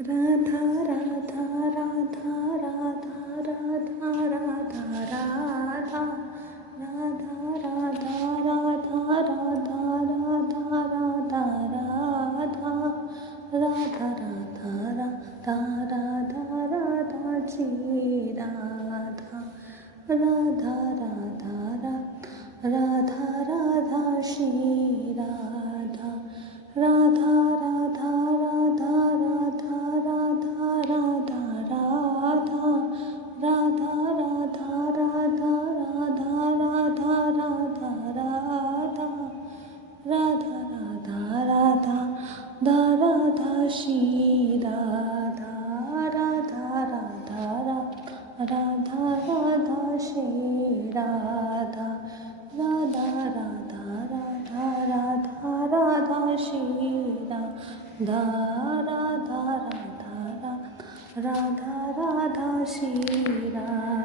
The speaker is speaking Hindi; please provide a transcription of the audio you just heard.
राधा राधा राधा राधा राधा राधा राधा राधा राधा राधा राधा राधा राधा राधा राधा राधा राधा राधा जी राधा राधा राधा राधा राधा श्री राधा राधा राधा राधा राधा राधा राधा राधा राधा राधा राधा राधा राधा राधा राधा राधा राधा राधा राधा श्री राधा राधा राधा राधा राधा श्री राधा राधा राधा राधा राधा राधा श्री राधा राधा राधा राधा राधा श्री राधा।